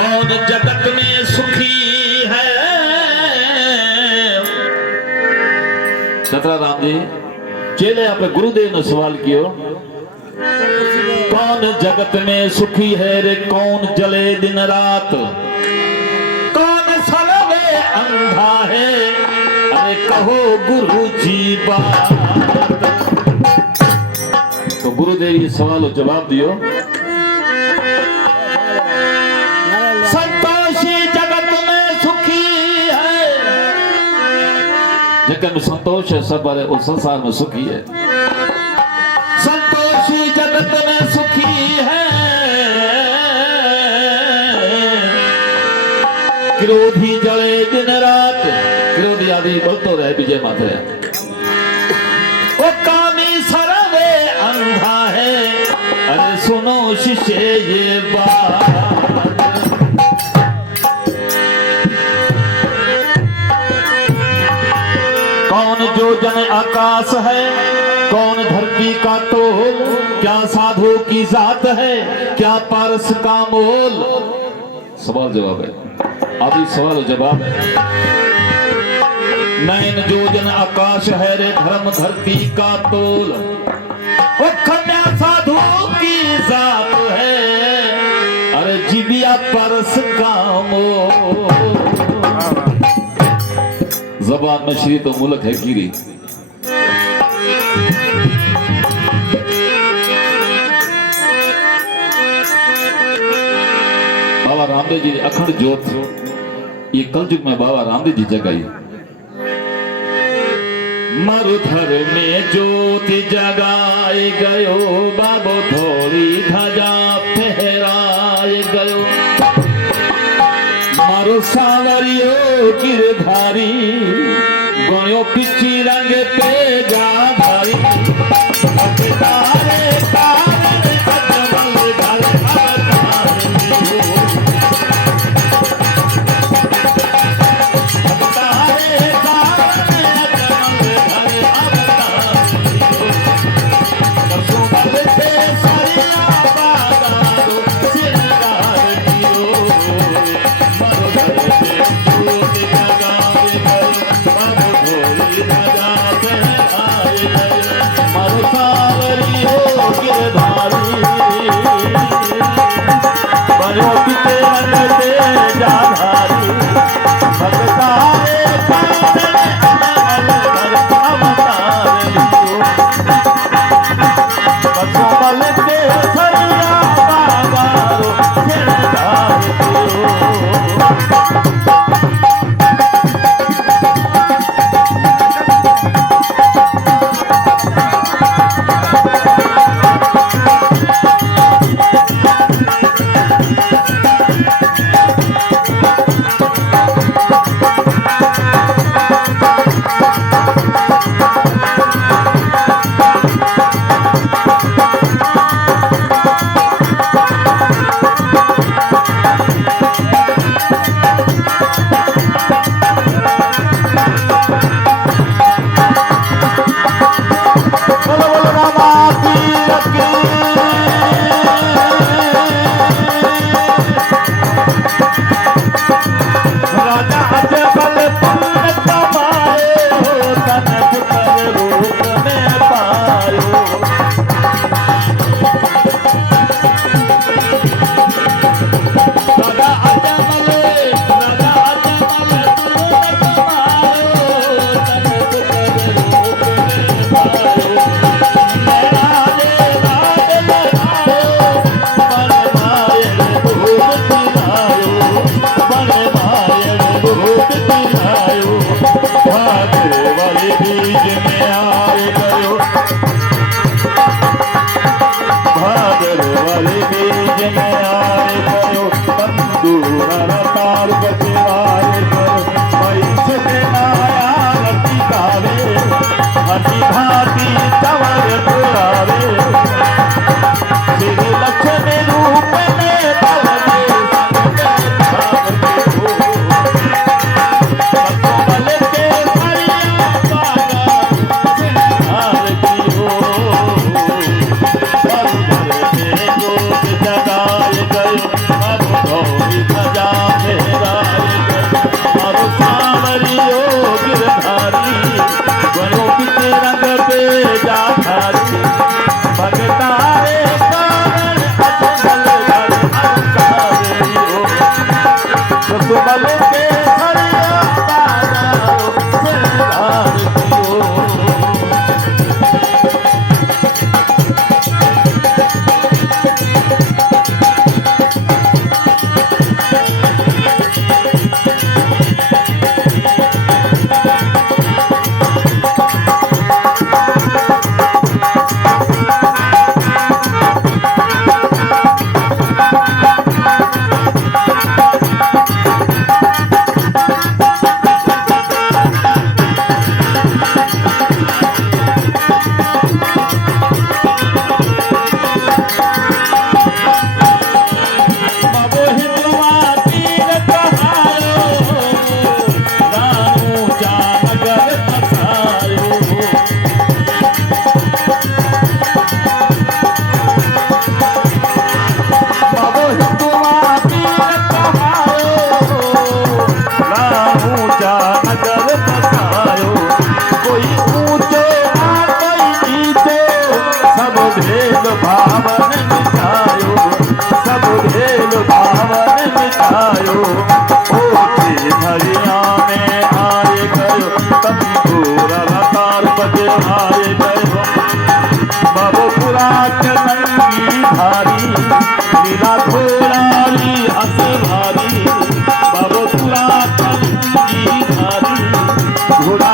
कौन जगत में सुखी है। सतराम जी चेले अपने गुरुदेव ने सवाल कियो, कौन जगत में सुखी है रे, कौन जले दिन रात, कौन सलवे अंधा है, अरे कहो गुरु जी बात। तो गुरुदेव ये सवाल और जवाब दियो, जगत में संतोष है सब बारे उस संसार में सुखी है। संतोषी जगत में सुखी है, क्रोधी जले दिन रात, क्रोधी आदि बोलते रहे विजय मात्र है। वो कामी सर्वे अंधा है, अरे सुनो शिष्य ये बात। कौन जो जन आकाश है, कौन धरती का तोल, क्या साधु की जात है, क्या पारस का मोल। सवाल जवाब है, आदि सवाल जवाब है। नैन जो जन आकाश है रे, धर्म धरती का तोल, वो कन्या साधु की जात है, अरे जीविया पारस का मोल। जबान में श्री तो मुलक है गिरी। बाबा रामदेव जी अखंड ज्योत, ये कलयुग में बाबा रामदेव जी जगाई। मरुधर में ज्योति जगाए गयो, बाबो थोड़ी ध्वजा फहराए गयो, मारो सावरियो गिरधारी, गयो पिछी रंग पे गाधारी। तारे तारे अजमल घर अवतार लियो, तारे तारे अजमल घर अवतार लियो, कसुमल से सरिया बागारो सिरदार लियो। गयो अब गौरी भावन मिटायो, सब खेल भावन मिटायो। ओछी धरिया में आए गयो, कभी घोर अवतार बजे आए गयो। बबुपुरा के नंगी धारी, लीला घोड़ारी हंसी भारी। बबुपुरा के नंगी धारी, घोड़ा